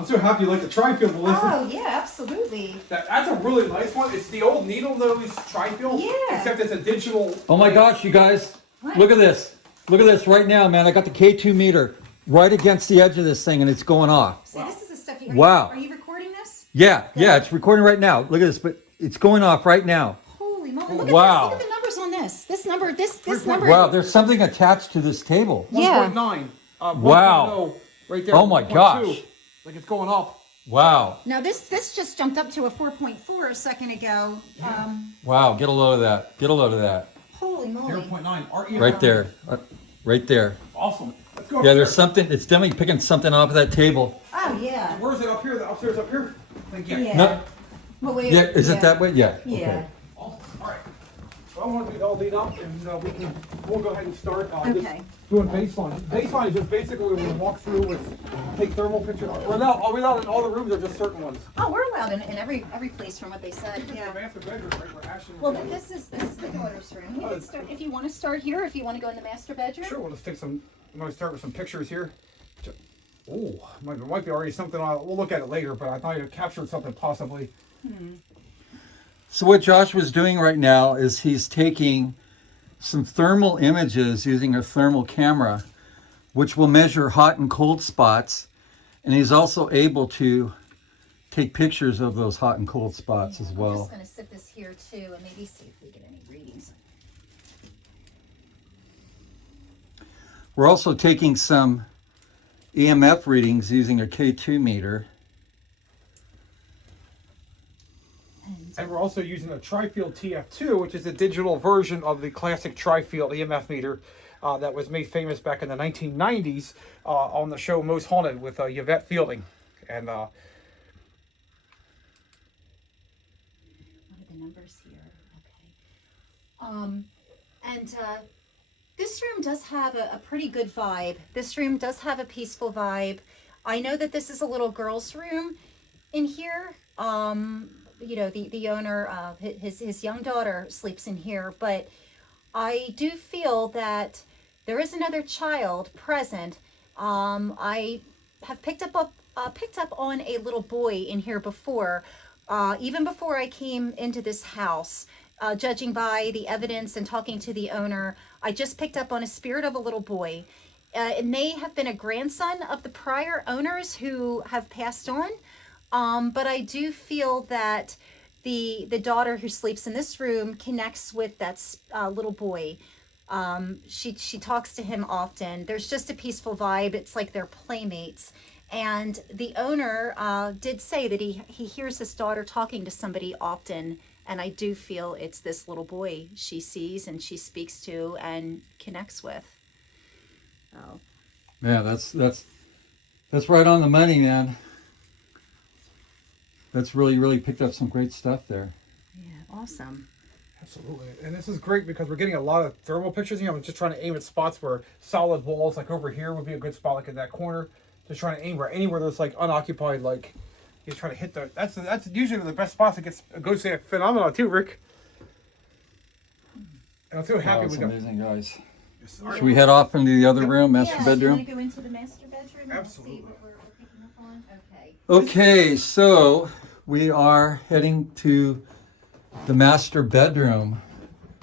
I'm so happy you like the tri-field, Melissa. Oh, yeah, absolutely. That's a really nice one. It's the old needle nose tri-field, Yeah. except it's a digital. Oh my gosh, you guys. What? Look at this. Look at this right now, man. I got the K2 meter right against the edge of this thing and it's going off. So this is the stuff you. Wow. Are you recording this? Yeah, it's recording right now. Look at this, but it's going off right now. Holy moly! Look Wow. at this. Look at the numbers on this. This number. This number. Wow, there's something attached to this table. Yeah. 1.9. Wow. 1.0 right there. Oh my 1.2. gosh. Like it's going up. Wow. Now this just jumped up to a 4.4 a second ago. Wow, get a load of that. Get a load of that. Holy moly! 0.9. REF. Right there. Right there. Awesome. Let's go. Yeah, there's upstairs. something, it's definitely picking something off of that table. Oh yeah. Where is it up here? The upstairs up here? Thank you. Yeah. No, Well, wait, yeah, is it that way? Yeah. Yeah. Okay. Awesome. All right. Well, I want to all lead up, and we'll go ahead and start. Just Okay. doing baseline. Baseline is just basically when we walk through with take thermal pictures. We're allowed in all the rooms or just certain ones. Oh, we're allowed in every place from what they said. This is Yeah. the master bedroom, right? Where Ashton Well, this is the daughter's room. You can start if you want to start here. If you want to go in the master bedroom. Sure, we'll just take some. I'm going to start with some pictures here. Oh, might be already something. We'll look at it later, but I thought you captured something possibly. So what Josh was doing right now is he's taking some thermal images using a thermal camera, which will measure hot and cold spots. And he's also able to take pictures of those hot and cold spots as I'm well. just going to sit this here too, and maybe see if we get any readings. We're also taking some EMF readings using a K2 meter. And we're also using a Tri-Field TF2, which is a digital version of the classic Tri-Field EMF meter that was made famous back in the 1990s on the show Most Haunted with Yvette Fielding. And What are the numbers here? Okay. This room does have a pretty good vibe. This room does have a peaceful vibe. I know that this is a little girl's room in here. You know, the owner, his young daughter sleeps in here, but I do feel that there is another child present. I have picked up on a little boy in here before, even before I came into this house. Judging by the evidence and talking to the owner, I just picked up on a spirit of a little boy. It may have been a grandson of the prior owners who have passed on, but I do feel that the daughter who sleeps in this room connects with that little boy. She talks to him often. There's just a peaceful vibe. It's like they're playmates. And the owner did say that he hears his daughter talking to somebody often. And I do feel it's this little boy she sees and she speaks to and connects with. Oh. Yeah, that's right on the money, man. That's really picked up some great stuff there. Yeah, awesome. absolutely. And this is great because we're getting a lot of thermal pictures. I'm just trying to aim at spots where solid walls, like over here, would be a good spot, like in that corner. Just trying to aim where anywhere there's like unoccupied, like you try to hit the. That's usually the best spots. It gets a ghostly phenomenon too, Rick. And I'm so happy Wow, we it's got. amazing, guys. Yes, Should we head off into the other room, master Yeah, bedroom? You want to go into the master bedroom? Absolutely. And see what we're picking up on? Okay. Okay, so we are heading to the master bedroom.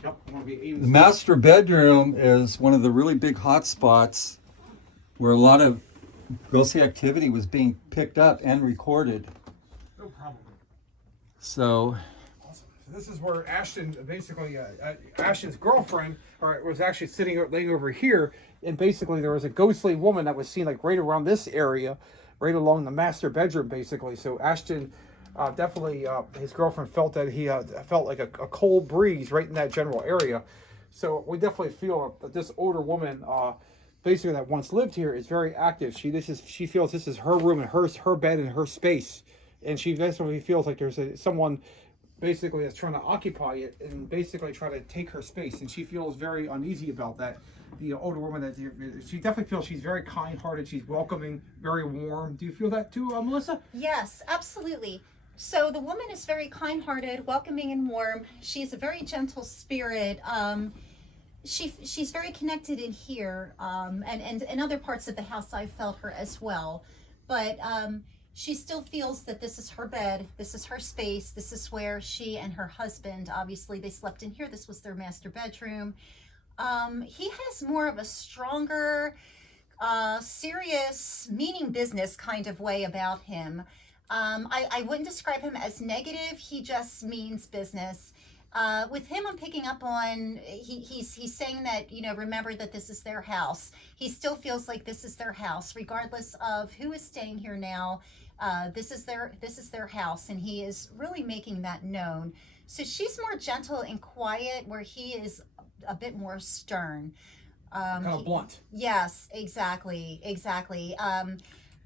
Yep, I'm gonna be aiming The master bedroom is one of the really big hot spots where a lot of ghostly activity was being picked up and recorded. No problem. So, Awesome. So this is where Ashton, basically, Ashton's girlfriend, was actually laying over here, and basically there was a ghostly woman that was seen like right around this area, right along the master bedroom, basically. So Ashton, definitely, his girlfriend felt that he felt like a cold breeze right in that general area. So we definitely feel that this older woman, basically that once lived here, is very active. She feels this is her room and her bed and her space, and she basically feels like there's someone basically that's trying to occupy it and basically try to take her space, and she feels very uneasy about that. The older woman, that she definitely feels she's very kind-hearted, she's welcoming, very warm. Do you feel that too, Melissa? Yes, absolutely. So the woman is very kind-hearted, welcoming, and warm. She's a very gentle spirit. She's very connected in here, and in other parts of the house I felt her as well. But she still feels that this is her bed, this is her space, this is where she and her husband, obviously they slept in here, this was their master bedroom. He has more of a stronger, serious, meaning business kind of way about him. I wouldn't describe him as negative, he just means business. With him, I'm picking up on he's saying that, you know, remember that this is their house. He still feels like this is their house, regardless of who is staying here now. This is their house, and he is really making that known. So she's more gentle and quiet, where he is a bit more stern. Kind of blunt. Yes, exactly.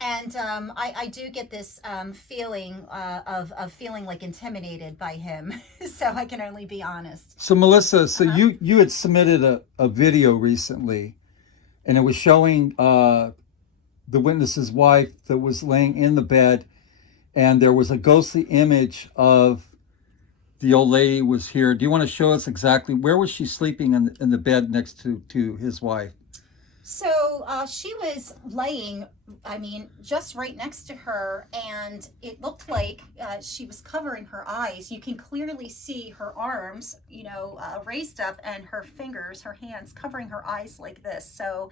I do get this feeling of feeling like intimidated by him. So I can only be honest. So Melissa, so you had submitted a video recently, and it was showing the witness's wife that was laying in the bed, and there was a ghostly image of the old lady was here. Do you want to show us exactly where was she sleeping in the bed next to his wife? So she was laying, I mean, just right next to her, and it looked like she was covering her eyes. You can clearly see her arms, you know, raised up, and her fingers, her hands covering her eyes like this. So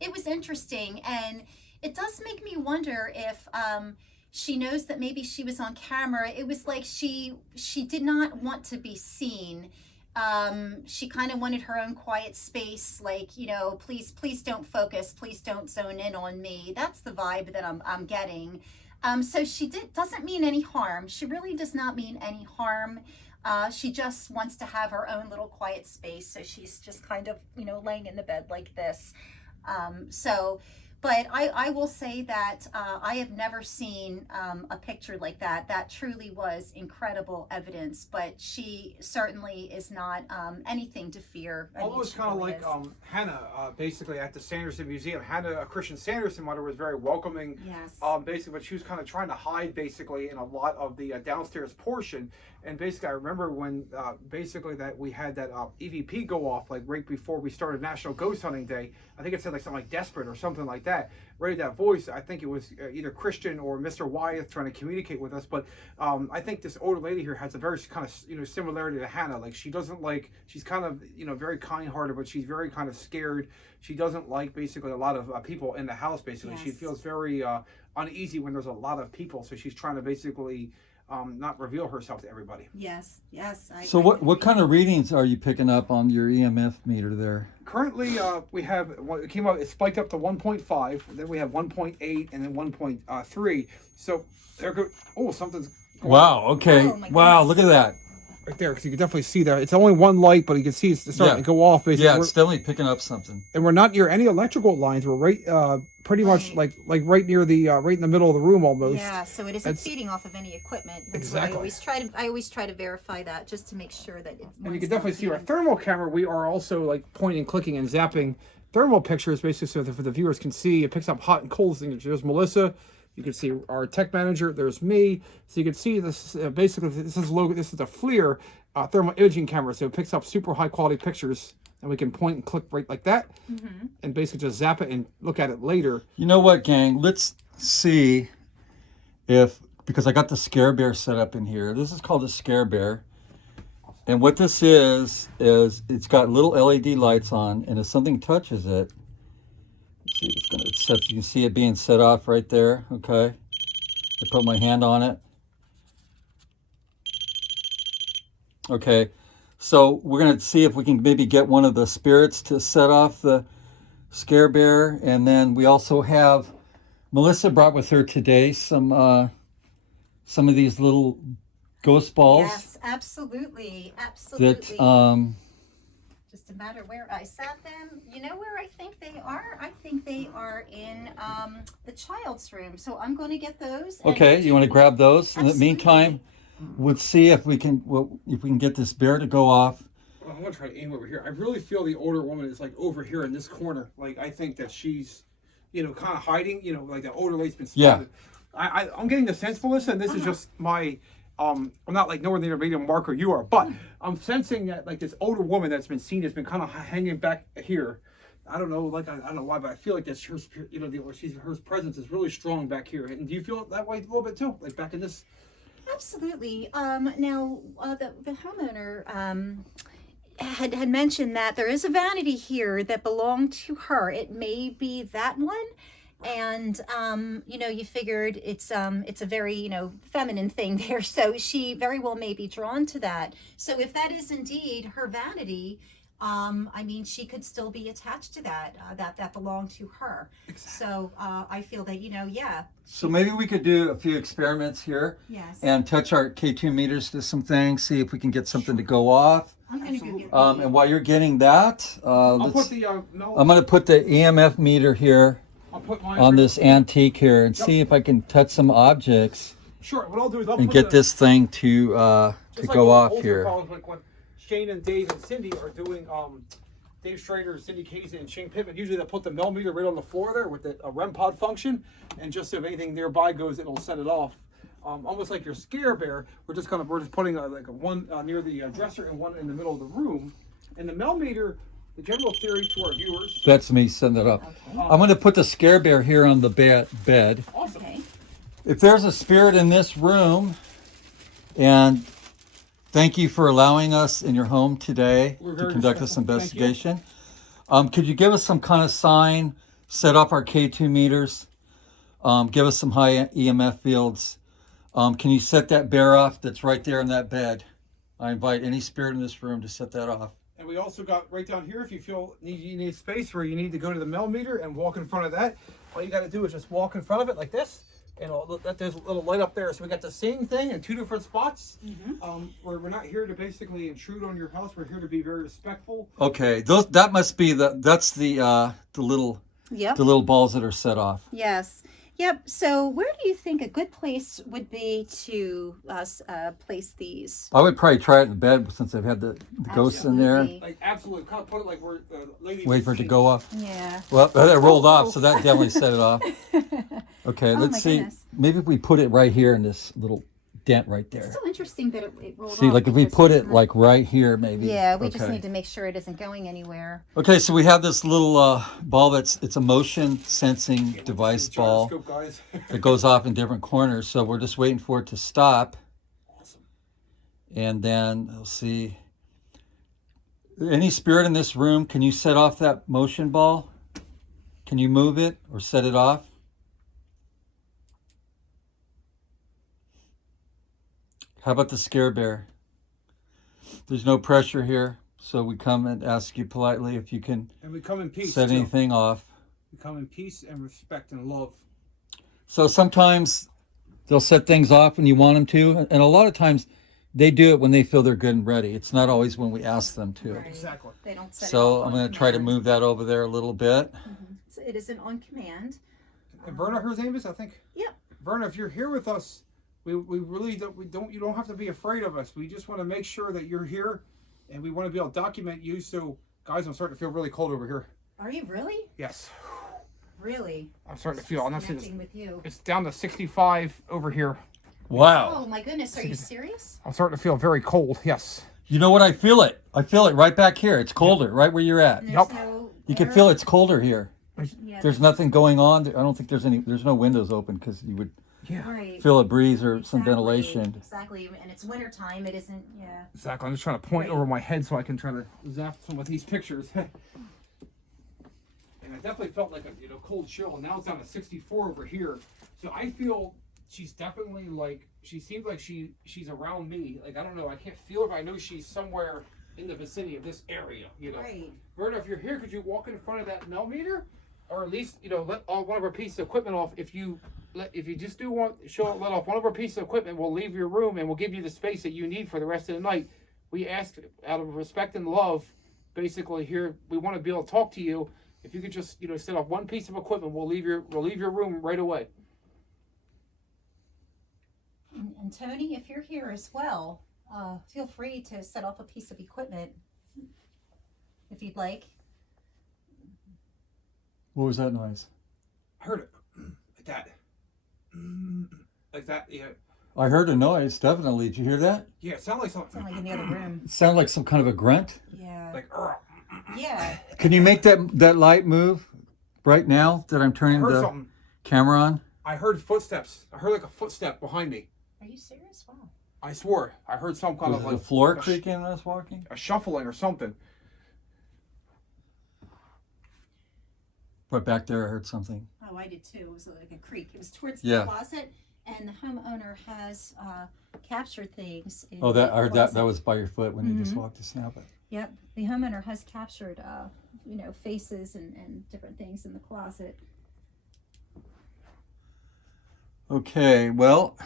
it was interesting, and it does make me wonder if she knows that maybe she was on camera. It was like she did not want to be seen. She kind of wanted her own quiet space, like, you know, please don't focus, please don't zone in on me. That's the vibe that I'm getting. So she doesn't mean any harm. She really does not mean any harm. She just wants to have her own little quiet space. So she's just kind of, you know, laying in the bed like this. But I will say that I have never seen a picture like that. That truly was incredible evidence, but she certainly is not anything to fear. I mean, Almost she kind of really like is. Hannah, basically at the Sanderson Museum. Hannah, Christian Sanderson mother, was very welcoming. Yes. Basically, but she was kind of trying to hide basically in a lot of the downstairs portion. And basically, I remember when basically that we had that EVP go off like right before we started National Ghost Hunting Day. I think it said like something like desperate or something like that. Right, that voice. I think it was either Christian or Mr. Wyeth trying to communicate with us. But I think this older lady here has a very kind of similarity to Hannah. Like she doesn't like. She's kind of very kind-hearted, but she's very kind of scared. She doesn't like basically a lot of people in the house. Basically, Yes. she feels very uneasy when there's a lot of people. So she's trying to basically not reveal herself to everybody. Yes. So what kind of readings are you picking up on your EMF meter there? Currently, we have it came up. It spiked up to 1.5. Then we have 1.8, and then 1.3. So there go. Oh, something's going Wow. Okay. Oh, my Wow. goodness. Look at that. right there, because you can definitely see that. It's only one light, but you can see it's starting Yeah. to go off. Basically, Yeah, it's definitely picking up something. and we're not near any electrical lines. We're right, pretty much Right. like right near the right in the middle of the room almost. Yeah, so it isn't That's- feeding off of any equipment. That's Exactly. why I always try to verify that just to make sure that it's. And you can definitely see our thermal camera. We are also like pointing, clicking, and zapping thermal pictures, basically, so that for the viewers can see. It picks up hot and cold signatures. There's Melissa. You can see our tech manager. There's me. So you can see this. Basically, this is logo. This is a FLIR thermal imaging camera. So it picks up super high quality pictures, and we can point and click right like that, and basically just zap it and look at it later. You know what, gang? Let's see if, because I got the Scare Bear set up in here. This is called a Scare Bear. And what this is it's got little LED lights on, and if something touches it, let's see, it's gonna set, you can see it being set off right there, okay? I put my hand on it. Okay, so we're gonna see if we can maybe get one of the spirits to set off the Scare Bear, and then we also have Melissa brought with her today some of these little ghost balls Yes, absolutely. that Just a matter where I sat them. You know where I think they are? I think they are in the child's room. So I'm going to get those. and okay, you want to grab those? In the Absolutely. meantime, we'll see if we can get this bear to go off. I'm gonna try to aim over here. I really feel the older woman is like over here in this corner. Like I think that she's, kind of hiding. Like the older lady's been Yeah. spotted. I'm getting the sense, Melissa, and this is just my. I'm not like nowhere near medium marker you are, but I'm sensing that like this older woman that's been seen has been kind of hanging back here, I don't know, like I don't know why, but I feel like that's her spirit. You know, her presence is really strong back here. And do you feel that way a little bit too, like back in this? Absolutely. Now, the homeowner had mentioned that there is a vanity here that belonged to her. It may be that one. And you know, you figured it's a very, you know, feminine thing there, so she very well may be drawn to that. So if that is indeed her vanity, I mean, she could still be attached to that belonged to her. So I feel that, you know, yeah. So maybe we could do a few experiments here. Yes. And touch our K2 meters to some things, see if we can get something to go off. I'm gonna go get And while you're getting that, I'll put let's, the no. I'm going to put the EMF meter here I'll put mine on over- this antique here and see if I can touch some objects Sure. What I'll do is I'll and put get the, this thing to just like go off older here. calls, like when Shane and Dave and Cindy are doing Dave Schrader, Cindy Casey, and Shane Pittman. Usually they put the millimeter right on the floor there with the REM pod function, and just if anything nearby goes, it'll set it off. Almost like your scare bear. We're just putting like one near the dresser and one in the middle of the room. And the millimeter, the general theory to our viewers. That's me setting it up. I'm going to put the scare bear here on the bed. Awesome. Okay. If there's a spirit in this room, and thank you for allowing us in your home today We're to very conduct this respectful. Thank you. investigation. Could you give us some kind of sign, set off our K2 meters, give us some high EMF fields? Can you set that bear off that's right there in that bed? I invite any spirit in this room to set that off. And we also got right down here, if you feel you need space where you need to go to the millimeter and walk in front of that, all you got to do is just walk in front of it like this. And there's a little light up there. So we got the same thing in two different spots. We're not here to basically intrude on your house. We're here to be very respectful. Okay, that must be that's the little Yep. the little balls that are set off. Yes. Yep. So where do you think a good place would be to place these? I would probably try it in bed since I've had the ghosts in there. Absolutely. Like absolutely, kind of put it like where the lady. Wait for it to go off. Yeah. Well, that rolled off, so that definitely set it off. Okay, Oh, let's my see. goodness. Maybe if we put it right here in this little dent right there. It's so interesting that it rolled See, off like if we because put it's it not- like right here, maybe. Yeah, we just Okay. need to make sure it isn't going anywhere. Okay, so we have this little ball it's a motion sensing device ball Gyroscope, guys. that goes off in different corners. So we're just waiting for it to stop. Awesome. And then we'll see. Any spirit in this room, can you set off that motion ball? Can you move it or set it off? How about the scare bear? There's no pressure here, so we come and ask you politely if you can And we come in peace. set too. anything off. We come in peace and respect and love. So sometimes they'll set things off when you want them to, and a lot of times they do it when they feel they're good and ready. It's not always when we ask them to. Right. Exactly. They don't set it So off I'm on going to try to command. move that over there a little bit. So it isn't on command. And Verna, her name is, I think. Yep. Verna, if you're here with us, we really don't you don't have to be afraid of us. We just want to make sure that you're here, and we want to be able to document you. So, guys, I'm starting to feel really cold over here. Are you really? Yes, Really? I'm starting to feel. I'm not saying Connecting with you. it's down to 65 over here. Wow. Oh my goodness, are you serious? I'm starting to feel very cold. Yes. You know what? I feel it. I feel it right back here. It's colder, right where you're at. And Yup. there's no You can air? feel it's colder here. Yeah, There's nothing going on. I don't think there's no windows open because you would Yeah. right. feel a breeze or some Exactly, ventilation. Exactly. And it's winter time. It isn't, yeah. Exactly. I'm just trying to point over my head so I can try to zap some of these pictures. And I definitely felt like a cold chill. And now it's down to 64 over here. So I feel she's definitely like she seems like she's around me. Like I don't know. I can't feel her, but I know she's somewhere in the vicinity of this area. Right. Verna, if you're here, could you walk in front of that millimeter, or at least let one of our pieces of equipment off? If you just do let off one of our pieces of equipment, we'll leave your room and we'll give you the space that you need for the rest of the night. We ask out of respect and love, basically here we want to be able to talk to you. If you could just set off one piece of equipment, we'll leave your room right away. And Tony, if you're here as well, feel free to set off a piece of equipment if you'd like. What was that noise? I heard it like that, like that. Yeah, I heard a noise, definitely. Did you hear that? yeah. It sounded like something. Sound like in the other room. It sounded like some kind of a grunt. Yeah. Like Yeah. Can you make that light move right now that I'm I turning heard the something. camera on? I heard footsteps. I heard like a footstep behind me. Are you serious? Wow. I swore. I heard some kind Was of it like the floor a sh- creaking when I was walking? a shuffling or something. But back there I heard something. Oh, I did too. It was like a creak. It was towards Yeah. the closet, and the homeowner has captured things. In Oh, that I the heard that closet. was by your foot when you just walked to snap it. Yep, the homeowner has captured, faces and different things in the closet. Okay, well,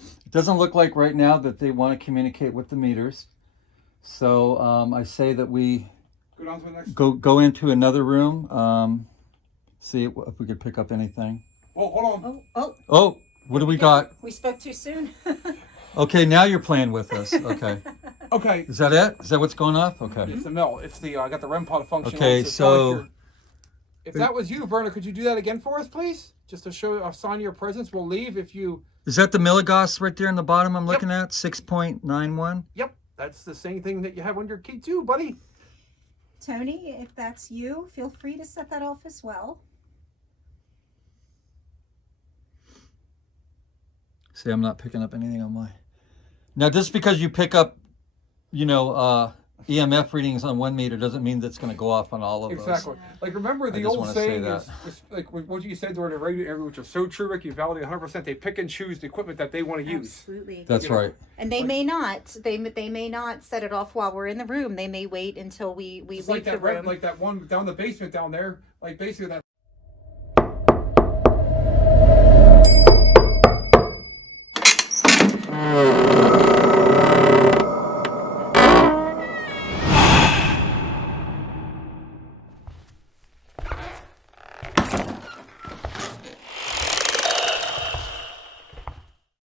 it doesn't look like right now that they want to communicate with the meters. So I say that we Go down to the next. go into another room, see if we could pick up anything. Well, hold on. Oh, what do we got? We spoke too soon. Okay, now you're playing with us. Okay, Okay. is that it? Is that what's going off? Okay. It's the mill. It's the I got the REM pod function. Okay, on, it's not so- like you're- if that was you, Verna, could you do that again for us, please? Just to show a sign of your presence. We'll leave if you. Is that the milligauss right there in the bottom I'm looking at? 6.91? Yep, that's the same thing that you have on your key too, buddy. Tony, if that's you, feel free to set that off as well. See, I'm not picking up anything on my. Now, just because you pick up, EMF readings on 1 meter doesn't mean that's going to go off on all of Exactly. those. Like remember the just old wanna say saying that. is like what you said during the radio interview, which is so true, Rick. You validate 100%. They pick and choose the equipment that they want to use. Absolutely. That's You know, right. And they may not. They may not set it off while we're in the room. They may wait until we It's leave like the that room. like that one down the basement down there. Like basically that.